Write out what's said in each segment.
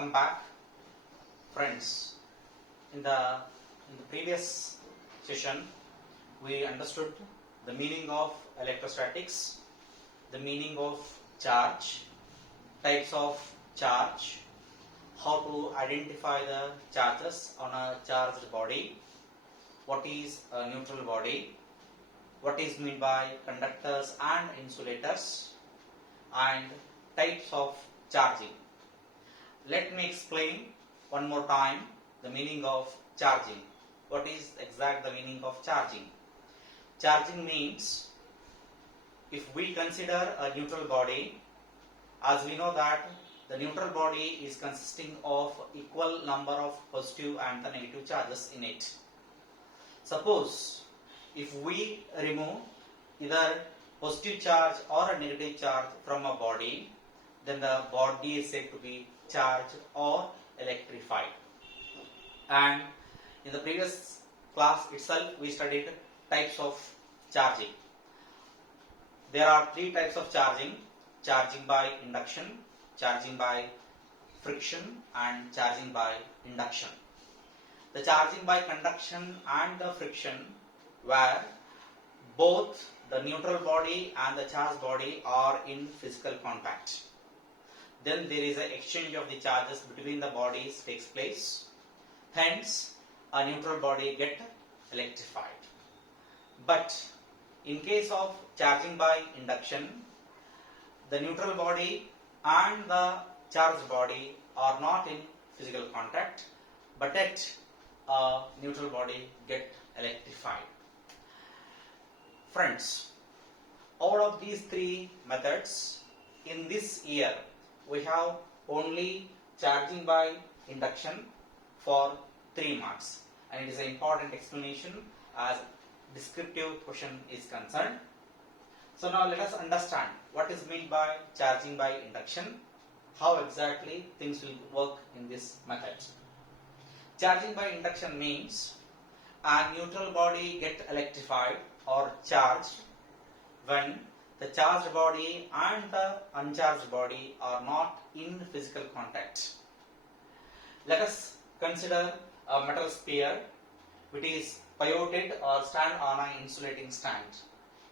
Welcome back, friends. In the previous session, we understood the meaning of electrostatics, the meaning of charge, types of charge, how to identify the charges on a charged body, what is a neutral body, what is meant by conductors and insulators, and types of charging. Let me explain one more time the meaning of charging. What is exact the meaning of charging? Charging means, if we consider a neutral body, as we know that the neutral body is consisting of equal number of positive and the negative charges in it. Suppose if we remove either positive charge or a negative charge from a body, then the body is said to be charged or electrified. And in the previous class itself, we studied types of charging. There are three types of charging: charging by induction, charging by friction, and charging by induction. The charging by conduction and the friction, where both the neutral body and the charged body are in physical contact. Then there is an exchange of the charges between the bodies takes place. Hence, a neutral body get electrified. But in case of charging by induction, the neutral body and the charged body are not in physical contact, but yet a neutral body get electrified. Friends, out of these three methods, in this year we have only charging by induction for 3 marks, and it is an important explanation as descriptive question is concerned. So now let us understand what is meant by charging by induction, how exactly things will work in this method. Charging by induction means a neutral body get electrified or charged when the charged body and the uncharged body are not in physical contact. Let us consider a metal sphere which is pivoted or stand on an insulating stand.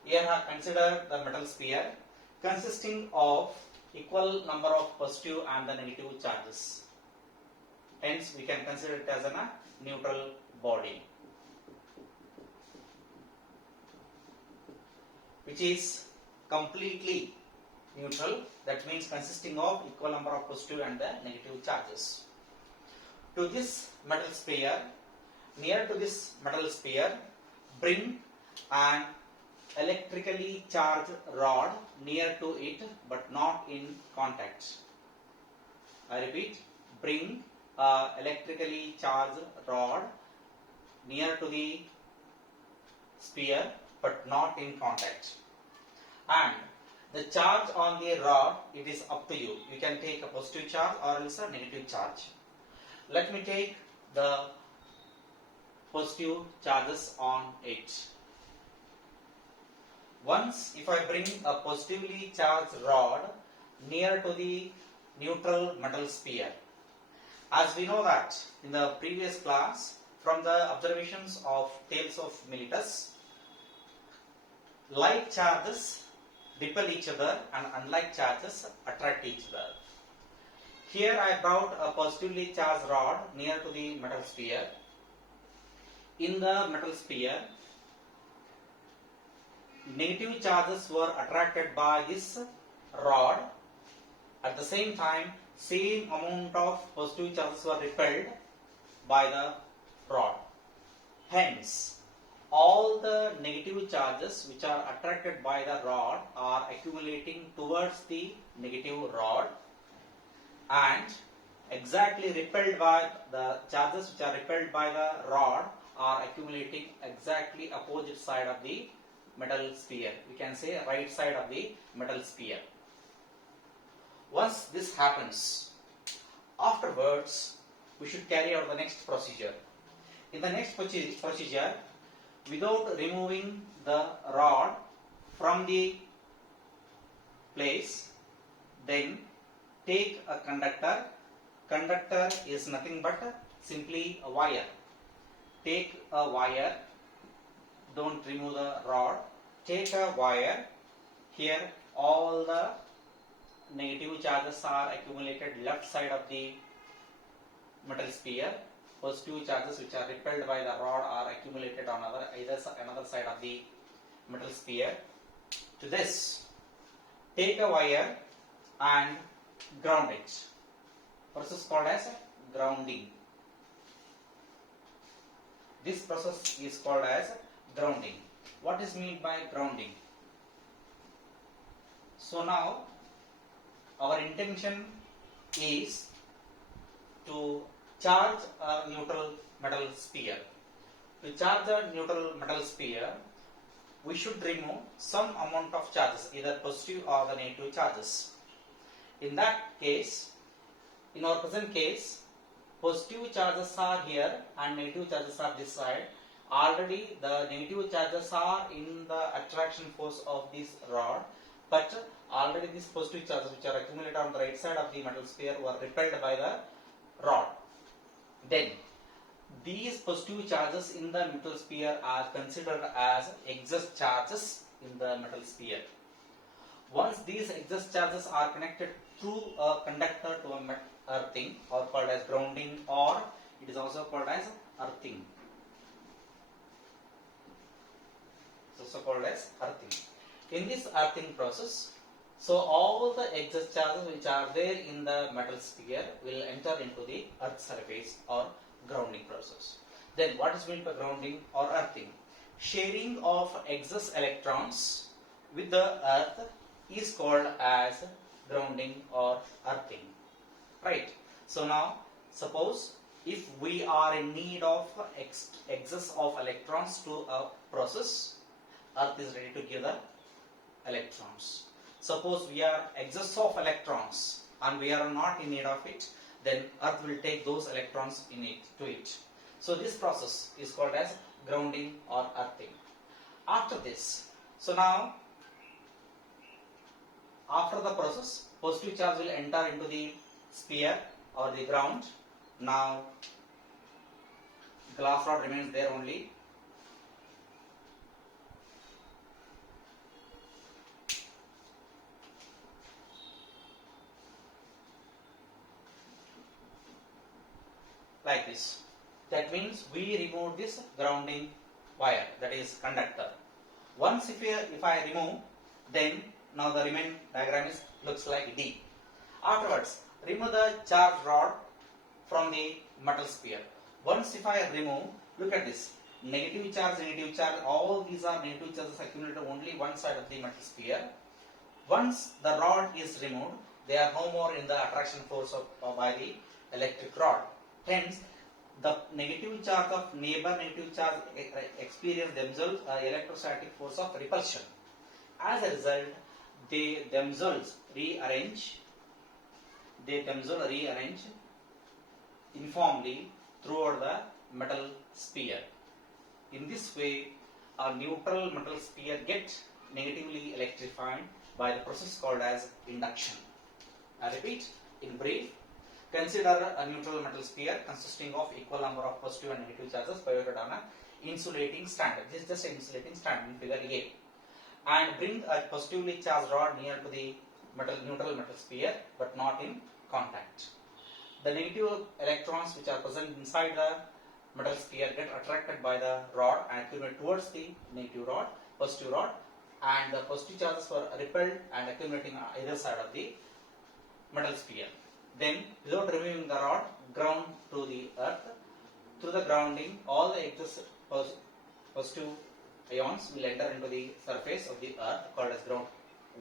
Here I consider the metal sphere consisting of equal number of positive and the negative charges. Hence we can consider it as a neutral body, which is completely neutral, that means consisting of equal number of positive and the negative charges. To this metal sphere, near to this metal sphere, bring an electrically charged rod near to it but not in contact. I repeat, bring an electrically charged rod near to the sphere but not in contact. And the charge on the rod, it is up to you. You can take a positive charge or else a negative charge. Let me take the positive charges on it. Once if I bring a positively charged rod near to the neutral metal sphere, as we know that in the previous class from the observations of tails of Miletus, like charges repel each other and unlike charges attract each other. Here I brought a positively charged rod near to the metal sphere. In the metal sphere, negative charges were attracted by this rod. At the same time, same amount of positive charges were repelled by the rod. Hence, all the negative charges which are attracted by the rod are accumulating towards the negative rod, and exactly repelled by the charges which are repelled by the rod are accumulating exactly opposite side of the metal sphere. We can say right side of the metal sphere. Once this happens, afterwards we should carry out the next procedure. In the next procedure, without removing the rod from the place, then take a conductor Conductor is nothing but simply a wire. Take a wire, don't remove the rod. Take a wire. Here all the negative charges are accumulated left side of the metal sphere. Positive charges which are repelled by the rod are accumulated on another side of the metal sphere. To this, take a wire and ground it. Process called as grounding. This process is called as grounding. What is meant by grounding? So now our intention is to charge a neutral metal sphere. To charge a neutral metal sphere, we should remove some amount of charges, either positive or the negative charges. In that case, in our present case, positive charges are here and negative charges are this side. Already the negative charges are in the attraction force of this rod, but already these positive charges which are accumulated on the right side of the metal sphere were repelled by the rod. Then these positive charges in the metal sphere are considered as excess charges in the metal sphere. Once these excess charges are connected through a conductor to a earthing, or called as grounding, or it is also called as earthing. It's also called as earthing. In this earthing process, so all the excess charges which are there in the metal sphere will enter into the earth surface or grounding process. Then what is meant by grounding or earthing? Sharing of excess electrons with the earth is called as grounding or earthing. Right? So now suppose if we are in need of excess of electrons to a process, earth is ready to give the electrons. Suppose we are excess of electrons and we are not in need of it, then earth will take those electrons to it. So this process is called as grounding or earthing. After this, so now after the process, positive charge will enter into the sphere or the ground. Now glass rod remains there only. Like this. That means we remove this grounding wire, that is conductor. Once if I remove, then now the remaining diagram looks like D. Afterwards, remove the charge rod from the metal sphere. Once if I remove, look at this. Negative charge, all these are negative charges accumulated only one side of the metal sphere. Once the rod is removed, they are no more in the attraction force by the electric rod. Hence, the negative charge of neighbor negative charge experience themselves electrostatic force of repulsion. As a result, they themselves rearrange uniformly throughout the metal sphere. In this way, a neutral metal sphere gets negatively electrified by the process called as induction. I repeat, in brief, consider a neutral metal sphere consisting of equal number of positive and negative charges pivoted on an insulating stand. This is just an insulating stand in figure A. And bring a positively charged rod near to the neutral metal sphere but not in contact. The negative electrons which are present inside the metal sphere get attracted by the rod and accumulate towards the positive rod, and the positive charges were repelled and accumulating on either side of the metal sphere. Then, without removing the rod, ground to the earth. Through the grounding, all the excess positive ions will enter into the surface of the earth, called as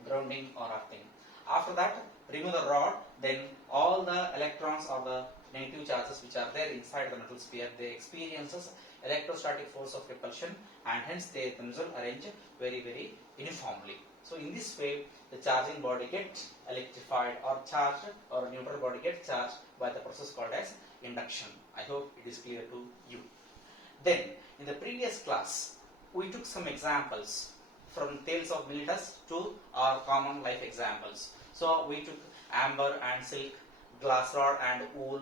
grounding or earthing. After that, remove the rod, then all the electrons or the negative charges which are there inside the metal sphere, they experiences electrostatic force of repulsion, and hence they themselves arrange very, very uniformly. So in this way, the charging body gets electrified or charged, or a neutral body gets charged by the process called as induction. I hope it is clear to you. Then, in the previous class, we took some examples from tales of Militus to our common life examples. So we took amber and silk, glass rod and wool,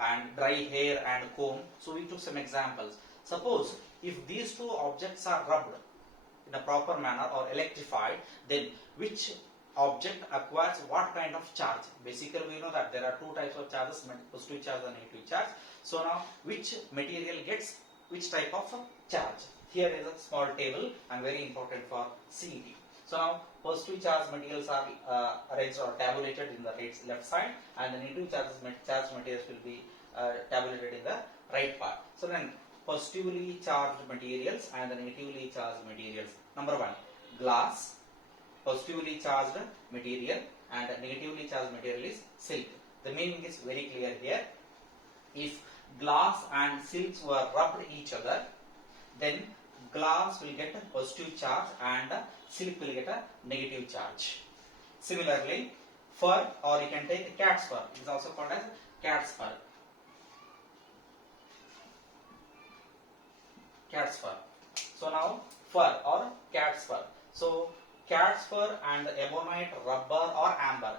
and dry hair and comb. So we took some examples. Suppose if these two objects are rubbed in a proper manner or electrified, then which object acquires what kind of charge? Basically, we know that there are two types of charges, positive charge and negative charge. So now, which material gets which type of charge? Here is a small table and very important for CET. So now, positive charge materials are arranged or tabulated in the left side, and the negative charge materials will be tabulated in the right part. So then, positively charged materials and the negatively charged materials. Number one, glass, positively charged material, and negatively charged material is silk. The meaning is very clear here. If glass and silks were rubbed each other, then glass will get a positive charge and silk will get a negative charge. Similarly, fur, or you can take cat's fur, it is also called as cat's fur. Cat's fur. So now fur or cat's fur. So cat's fur and ebonite, rubber or amber.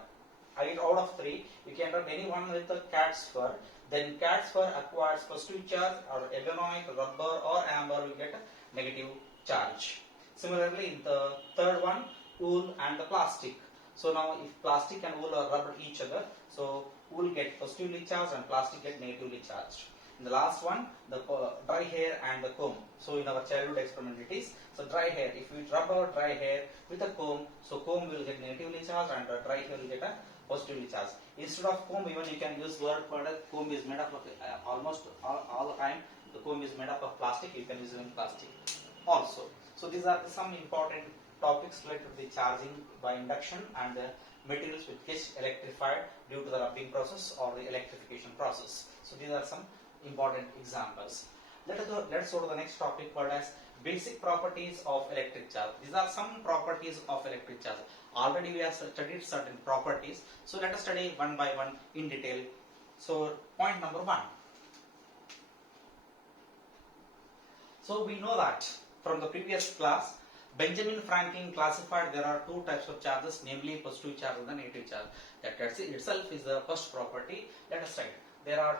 Out of three, you can rub any one with the cat's fur. Then cat's fur acquires positive charge, or ebonite, rubber or amber will get a negative charge. Similarly, in the third one, wool and the plastic. So now if plastic and wool are rubbed each other, so wool get positively charged and plastic get negatively charged. In the last one, the dry hair and the comb. So in our childhood experiment it is, so dry hair, if we rub our dry hair with a comb, so comb will get negatively charged and dry hair will get a positively charged. Instead of comb, even you can use word called as comb is made up of almost all the time the comb is made up of plastic, you can use it in plastic also. So these are some important topics related to the charging by induction and the materials which get electrified due to the rubbing process or the electrification process. So these are some important examples. Let's go to the next topic called as basic properties of electric charge. These are some properties of electric charge. Already we have studied certain properties. So let us study one by one in detail. So point number one. So we know that from the previous class, Benjamin Franklin classified there are two types of charges, namely positive charge and the negative charge. That itself is the first property. Let us study. There are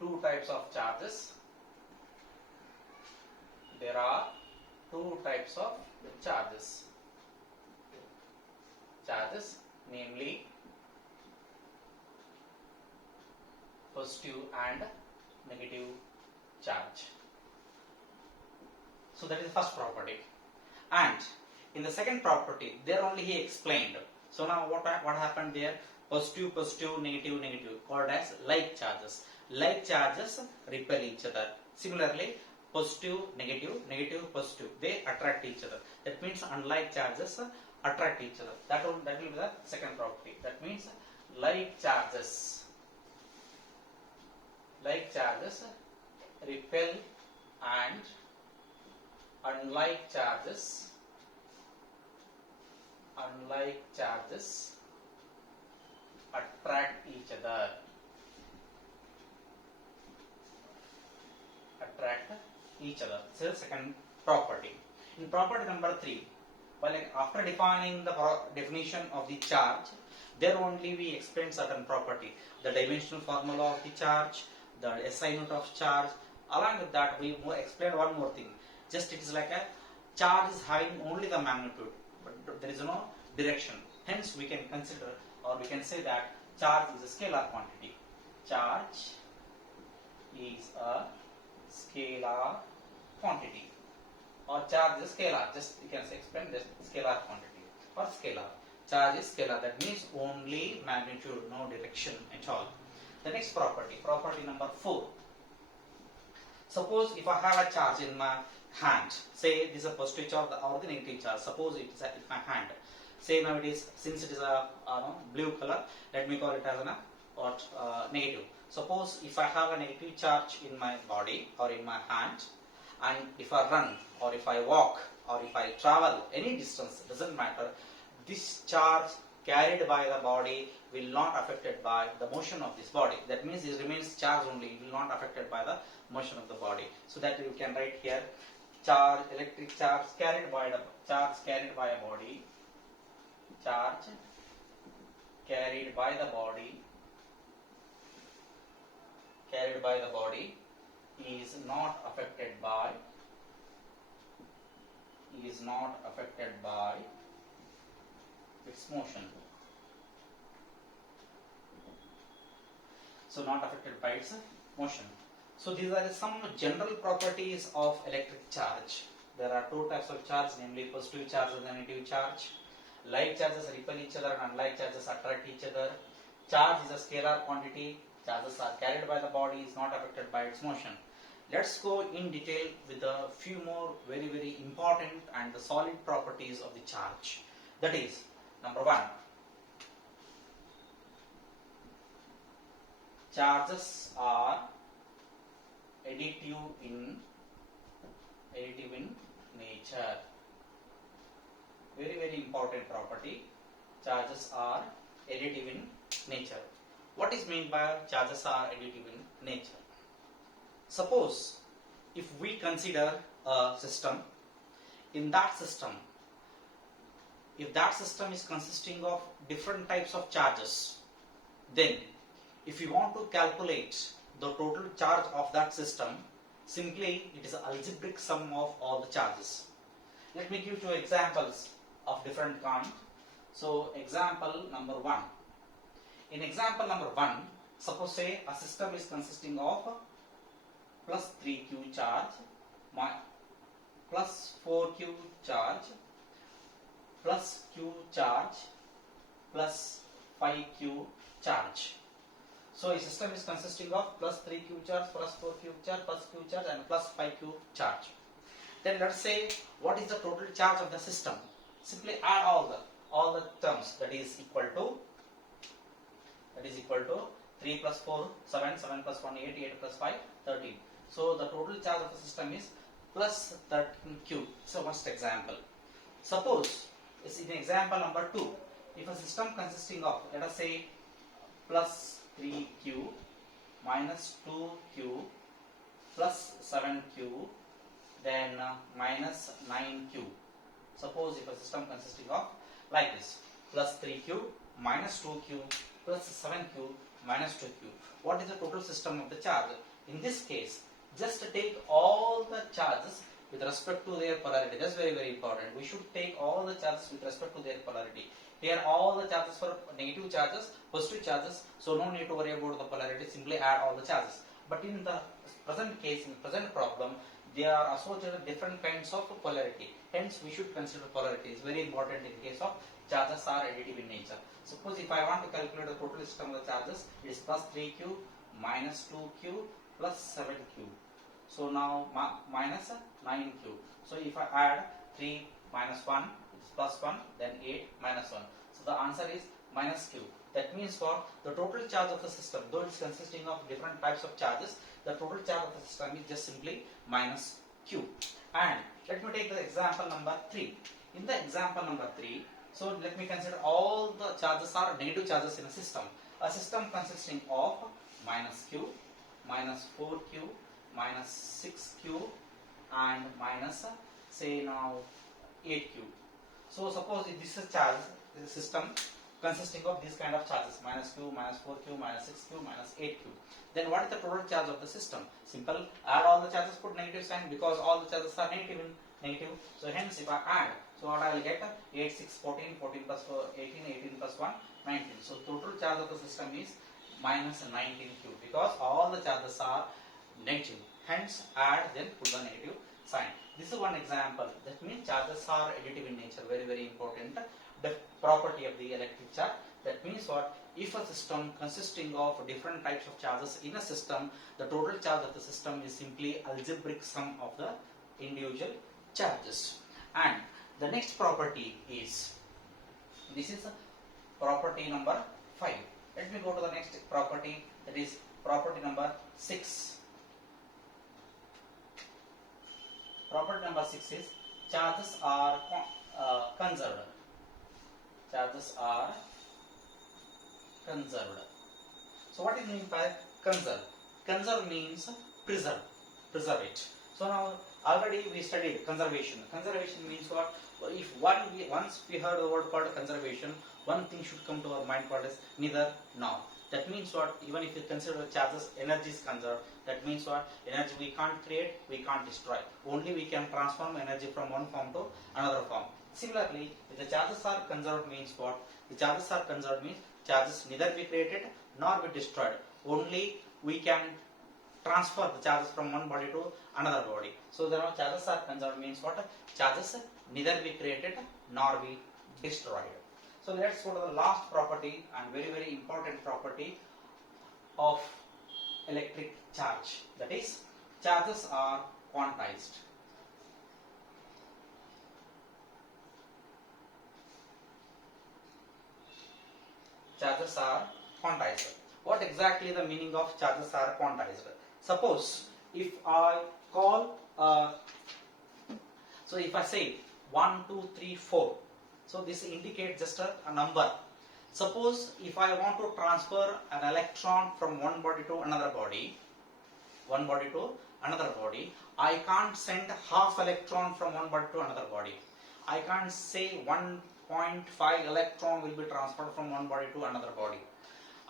two types of charges. There are two types of charges. Namely positive and negative charge. So that is the first property. And in the second property, there only he explained. So now what happened there? Positive, negative, called as like charges. Like charges repel each other. Similarly, positive, negative, positive, they attract each other. That means unlike charges attract each other. That will be the second property. That means like charges repel and unlike charges attract each other. This is the second property. In property number 3, after defining the definition of the charge, there only we explain certain property. The dimensional formula of the charge, the SI unit of charge. Along with that, we explain one more thing. Just it is like a charge is having only the magnitude, but there is no direction. Hence, we can consider or we can say that charge is a scalar quantity. Charge is a scalar quantity, or charge is scalar. Just you can explain this scalar quantity or scalar. Charge is scalar. That means only magnitude, no direction at all. The next property number 4. Suppose if I have a charge in my hand, say this is a positive charge or the negative charge. Suppose it is in my hand. Say now it is, since it is a blue color, let me call it as a negative. Suppose if I have a negative charge in my body or in my hand, and if I run or if I walk or if I travel any distance, doesn't matter, this charge carried by the body will not affected by the motion of this body. That means it remains charge only, it will not affected by the motion of the body. So that you can write here, charge, electric charge carried by a body, charge carried by carried by the body is not affected by its motion. So not affected by its motion. So these are some general properties of electric charge. There are two types of charge, namely positive charge and negative charge. Like charges repel each other and unlike charges attract each other. Charge is a scalar quantity. Charges are carried by the body, is not affected by its motion. Let's go in detail with a few more very important and the solid properties of the charge. That is, number one, charges are additive in nature. Very important property. Charges are additive in nature. What is meant by charges are additive in nature? Suppose if we consider a system, in that system, if that system is consisting of different types of charges, then if you want to calculate the total charge of that system, simply it is an algebraic sum of all the charges. Let me give 2 examples of different kind. So example number 1. In example number 1, suppose say a system is consisting of plus 3q charge, plus 4q charge, plus q charge, plus 5q charge. So a system is consisting of plus 3q charge, plus 4q charge, plus q charge and plus 5q charge. Then let's say what is the total charge of the system. Simply add all the terms, that is equal to 3 plus 4, 7, 7 plus 1, 8, 8 plus 5, 13. So the total charge of the system is plus 13q. So first example. Suppose in example number 2, if a system consisting of, let us say, plus 3q minus 2q plus 7q then minus 9q. Suppose if a system consisting of like this, plus 3q minus 2q plus 7q minus 2q. What is the total system of the charge? In this case, just take all the charges with respect to their polarity. That's very important. We should take all the charges with respect to their polarity. Here all the charges for negative charges, positive charges, so no need to worry about the polarity, simply add all the charges. But in the present case, in the present problem, they are associated with different kinds of polarity. Hence, we should consider polarity. It's very important in case of charges are additive in nature. Suppose if I want to calculate the total system of the charges, it is plus 3q minus 2q plus 7q. So now minus 9q. So if I add 3 minus 1, it's plus 1, then 8 minus 1. So the answer is minus q. That means for the total charge of the system, though it's consisting of different types of charges, the total charge of the system is just simply minus q. And let me take the example number 3. In the example number 3, so let me consider all the charges are negative charges in a system. A system consisting of minus q, minus 4q, minus 6q and minus say now 8q. So suppose if this is a charge, this is a system consisting of these kind of charges, minus q, minus 4q, minus 6q, minus 8q. Then what is the total charge of the system? Simple, add all the charges, put negative sign because all the charges are negative in negative. So hence if I add, so what I will get 8, 6, 14, 14 plus 4, 18, 18 plus 1, 19. So total charge of the system is minus 19q because all the charges are negative. Hence add, then put the negative sign. This is one example. That means charges are additive in nature. Very important. The property of the electric charge. That means what? If a system consisting of different types of charges in a system, the total charge of the system is simply algebraic sum of the individual charges. And the next property is, this is property number 5. Let me go to the next property, that is property number 6. Property number 6 is charges are conserved. Charges are conserved. So what is meant by conserve? Conserve means preserve. Preserve it. So now already we studied conservation. Conservation means what? If once we heard the word called conservation, one thing should come to our mind called as neither nor. That means what? Even if you consider charges, energy is conserved. That means what? Energy we can't create, we can't destroy. Only we can transform energy from one form to another form. Similarly, if the charges are conserved means what? The charges are conserved means charges neither be created nor be destroyed. Only we can transfer the charges from one body to another body. So the charges are conserved means what? Charges neither be created nor be destroyed. So let's go to the last property and very important property of electric charge. That is, charges are quantized. Charges are quantized. What exactly the meaning of charges are quantized? Suppose if I call, so if I say 1, 2, 3, 4, so this indicates just a number. Suppose if I want to transfer an electron from one body to another body, I can't send half electron from one body to another body. I can't say 1.5 electron will be transferred from one body to another body.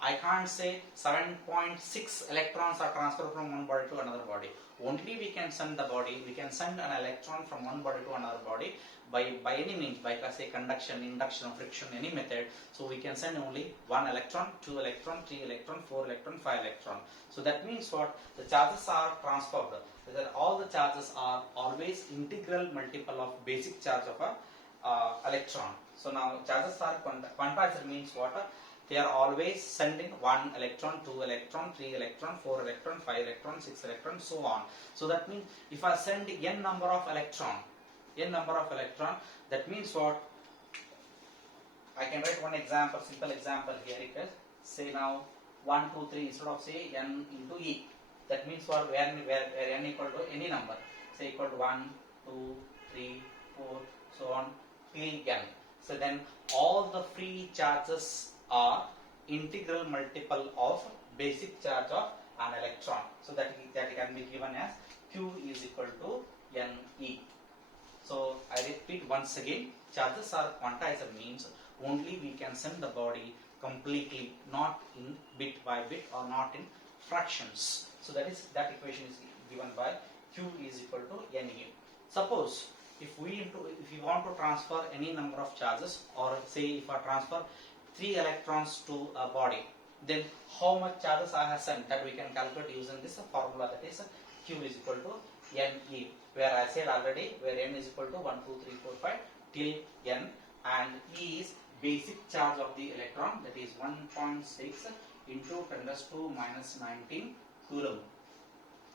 I can't say 7.6 electrons are transferred from one body to another body. Only we can send an electron from one body to another body by any means, by say conduction, induction, friction, any method. So we can send only 1 electron, 2 electron, 3 electron, 4 electron, 5 electron. So that means what? The charges are transferred. That all the charges are always integral multiple of basic charge of a electron. So now charges are quantized means what? They are always sending 1 electron, 2 electron, 3 electron, 4 electron, 5 electron, 6 electron, so on. So that means if I send n number of electron, that means what? I can write one example, simple example here. It is say now 1, 2, 3 instead of say n into e. That means what? Where n equal to any number, say equal to 1, 2, 3, 4, so on till n. So then all the free charges are integral multiple of basic charge of an electron. So that can be given as Q is equal to Ne. So I repeat once again, charges are quantized means only we can send the body completely, not in bit by bit or not in fractions. So that equation is given by Q is equal to Ne. Suppose if you want to transfer any number of charges, or say if I transfer 3 electrons to a body, then how much charges I have sent, that we can calculate using this formula, that is Q is equal to Ne, where I said already, where n is equal to 1, 2, 3, 4, 5 till n, and E is basic charge of the electron, that is 1.6 into 10⁻⁻19 coulomb.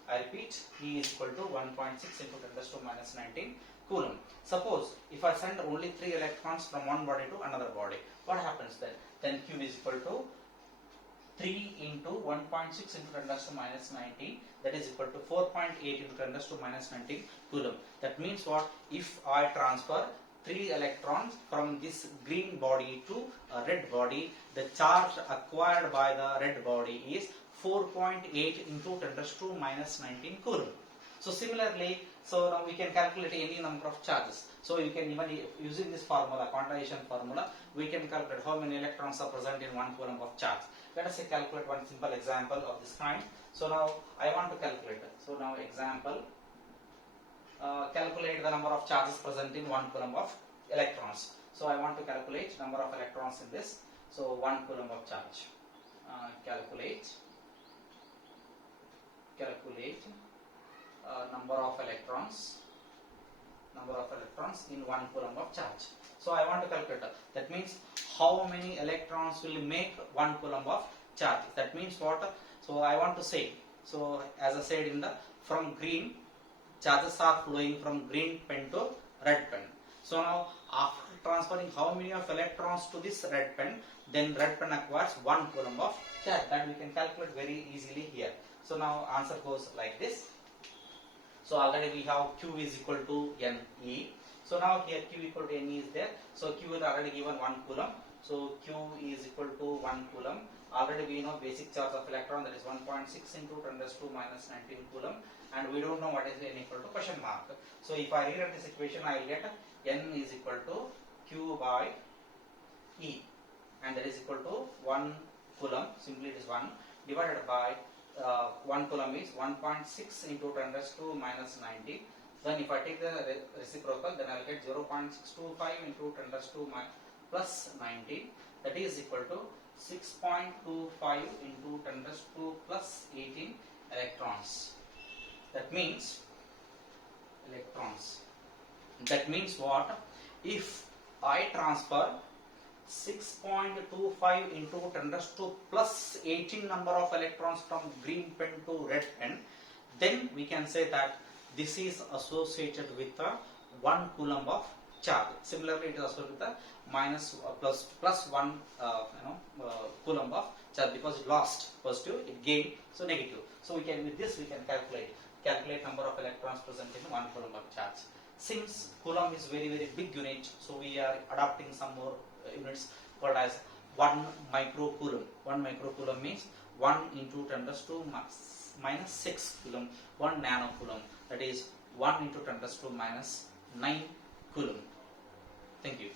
I repeat, E is equal to 1.6 into 10⁻⁻19 coulomb. Suppose if I send only 3 electrons from one body to another body, what happens then? Then Q is equal to 3 into 1.6 into 10⁻⁻19, that is equal to 4.8 into 10⁻⁻19 coulomb. That means what? If I transfer 3 electrons from this green body to a red body, the charge acquired by the red body is 4.8 into 10⁻⁻19 coulomb. So similarly, so now we can calculate any number of charges. So you can even, using this formula, quantization formula, we can calculate how many electrons are present in 1 coulomb of charge. Let us say calculate one simple example of this kind. So now I want to calculate. So now example, calculate the number of charges present in 1 coulomb of electrons. So I want to calculate number of electrons in this. So 1 coulomb of charge. Calculate number of electrons in 1 coulomb of charge. So I want to calculate that means how many electrons will make 1 coulomb of charge. That means what? So I want to say, so as I said in the, from green, charges are flowing from green pen to red pen. So now after transferring how many of electrons to this red pen, then red pen acquires 1 coulomb of charge. That we can calculate very easily here. So now answer goes like this. So already we have Q is equal to Ne. So now here Q equal to Ne is there. So Q is already given 1 coulomb. So Q is equal to 1 coulomb. Already we know basic charge of electron, that is 1.6 into 10⁻⁻19 coulomb, and we don't know what is N equal to question mark. So if I rewrite this equation, I will get N is equal to Q by E. and that is equal to 1 coulomb. Simply it is 1 divided by 1 coulomb is 1.6 into 10 raised to minus 90. Then if I take the reciprocal, then I will get 0.625 into 10 raised to plus 90. That is equal to 6.25 into 10 raised to plus 18 electrons. That means electrons. That means what? If I transfer 6.25 into 10 raised to plus 18 number of electrons from green pen to red pen, then we can say that this is associated with 1 coulomb of charge. Similarly, it is associated with the plus 1 coulomb of charge, because it lost positive, it gained so negative. So we can, with this we can calculate number of electrons present in 1 coulomb of charge. Since coulomb is very big unit, so we are adopting some more units called as 1 microcoulomb. 1 microcoulomb means 1 into 10 raised to minus 6 coulomb. 1 nanocoulomb, that is 1 into 10 raised to minus 9 coulomb. Thank you.